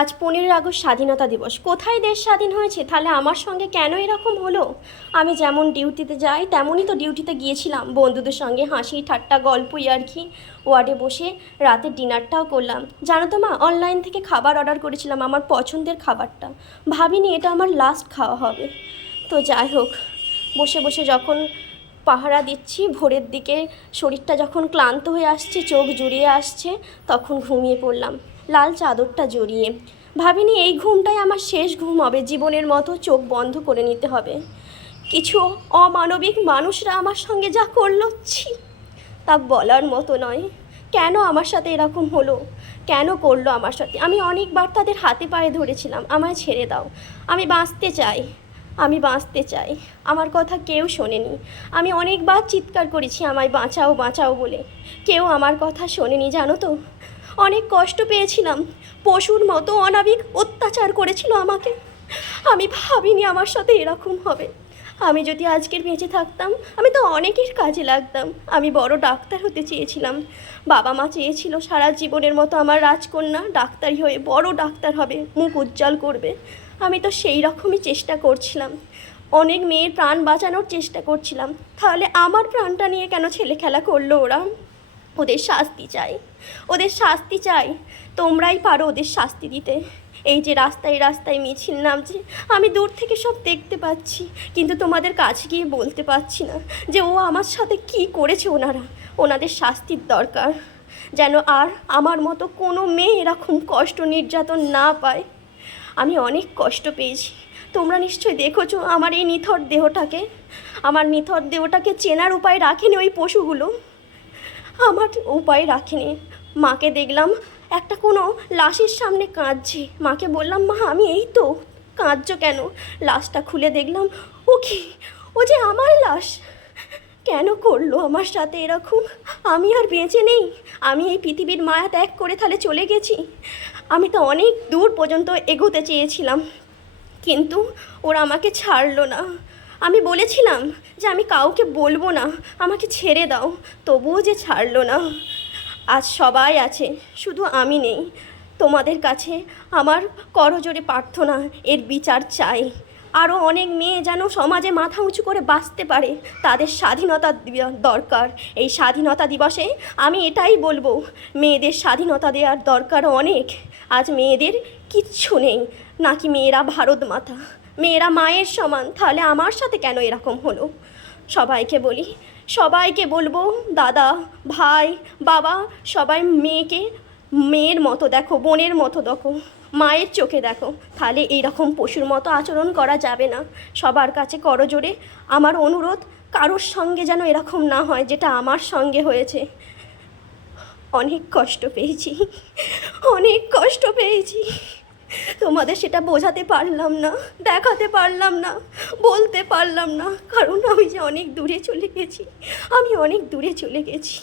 আজ 15ই আগস্ট স্বাধীনতা দিবস। কোথায় দেশ স্বাধীন হয়েছে? তাহলে আমার সঙ্গে কেন এরকম হলো? আমি যেমন ডিউটিতে যাই তেমনই তো ডিউটিতে গিয়েছিলাম, বন্ধুদের সঙ্গে হাসি ঠাট্টা গল্প ইয়ার্কি, ওয়ার্ডে বসে রাতের ডিনারটাও করলাম। জানো তো মা, অনলাইন থেকে খাবার অর্ডার করেছিলাম, আমার পছন্দের খাবারটা। ভাবিনি এটা আমার লাস্ট খাওয়া হবে। তো যাই হোক, বসে বসে যখন পাহারা দিচ্ছি, ভোরের দিকে শরীরটা যখন ক্লান্ত হয়ে আসছে, চোখ জুড়িয়ে আসছে, তখন ঘুমিয়ে পড়লাম লাল চাদরটা জড়িয়ে। ভাবিনি এই ঘুমটাই আমার শেষ ঘুম হবে, জীবনের মতো চোখ বন্ধ করে নিতে হবে। কিছু অমানবিক মানুষরা আমার সঙ্গে যা করলো, ছি, তা বলার মতো নয়। কেন আমার সাথে এরকম হলো? কেন করলো আমার সাথে? আমি অনেকবার তাদের হাতে পায়ে ধরেছিলাম, আমায় ছেড়ে দাও, আমি বাঁচতে চাই, আমি বাঁচতে চাই। আমার কথা কেউ শোনেনি। আমি অনেকবার চিৎকার করেছি আমায় বাঁচাও বাঁচাও বলে, কেউ আমার কথা শোনেনি। জানো তো, অনেক কষ্ট পেয়েছিলাম, পশুর মতো অনাবিক অত্যাচার করেছিল আমাকে। আমি ভাবিনি আমার সাথে এরকম হবে। আমি যদি আজকের বেঁচে থাকতাম, আমি তো অনেকের কাজে লাগতাম। আমি বড় ডাক্তার হতে চেয়েছিলাম। বাবা মা চেয়েছিল সারা জীবনের মতো আমার রাজকন্যা ডাক্তারি হয়ে বড় ডাক্তার হবে, মুখ উজ্জ্বল করবে। আমি তো সেই রকমই চেষ্টা করছিলাম, অনেক মেয়ের প্রাণ বাঁচানোর চেষ্টা করছিলাম। তাহলে আমার প্রাণটা নিয়ে কেন ছেলে খেলা করলো ওরা? ওদের শাস্তি চাই, ওদের শাস্তি চাই। তোমরাই পারো ওদের শাস্তি দিতে। এই যে রাস্তায় রাস্তায় মিছিল নামছে, আমি দূর থেকে সব দেখতে পাচ্ছি, কিন্তু তোমাদের কাছে গিয়ে বলতে পারছি না যে ও আমার সাথে কি করেছে। ওনাদের শাস্তির দরকার, যেন আর আমার মতো কোনো মেয়ে এরকম কষ্ট নির্যাতন না পায়। আমি অনেক কষ্ট পেয়েছি, তোমরা নিশ্চয়ই দেখেছো আমার এই নিথর দেহটাকে। আমার নিথর দেহটাকে চেনার উপায় রাখেনি ওই পশুগুলো, আমার উপায় রাখিনি। মাকে দেখলাম একটা কোনো লাশের সামনে কাঁদছে, মাকে বললাম মা আমি এই তো, কাঁদছো কেন? লাশটা খুলে দেখলাম ও কি, ও যে আমার লাশ। কেন করলো আমার সাথে এরকম? আমি আর বেঁচে নেই? আমি এই পৃথিবীর মায়া ত্যাগ করে তাহলে চলে গেছি? আমি তো অনেক দূর পর্যন্ত এগোতে চেয়েছিলাম, কিন্তু ওরা আমাকে ছাড়লো না। আমি বলেছিলাম যে আমি কাউকে বলবো না, আমাকে ছেড়ে দাও, তবুও যে ছাড়লো না। আজ সবাই আছে, শুধু আমি নেই। তোমাদের কাছে আমার করজোড়ে প্রার্থনা, এর বিচার চাই। আরও অনেক মেয়ে যেন সমাজে মাথা উঁচু করে বাঁচতে পারে, তাদের স্বাধীনতা দরকার। এই স্বাধীনতা দিবসে আমি এটাই বলবো, মেয়েদের স্বাধীনতা দেওয়ার দরকার অনেক। আজ মেয়েদের কিচ্ছু নেই, নাকি মেয়েরা ভারত মাতা, মেয়েরা মায়ের সমান। তাহলে আমার সাথে কেন এরকম হলো? সবাইকে বলি, সবাইকে বলবো, দাদা ভাই বাবা সবাই মেয়েকে মেয়ের মতো দেখো, বোনের মতো দেখো, মায়ের চোখে দেখো। তাহলে এইরকম পশুর মতো আচরণ করা যাবে না। সবার কাছে করজোড়ে আমার অনুরোধ, কারোর সঙ্গে যেন এরকম না হয় যেটা আমার সঙ্গে হয়েছে। অনেক কষ্ট পেয়েছি, অনেক কষ্ট পেয়েছি। তোমাদের সেটা বোঝাতে পারলাম না, দেখাতে পারলাম না, বলতে পারলাম না, কারণ আমি যে অনেক দূরে চলে গেছি, আমি অনেক দূরে চলে গেছি।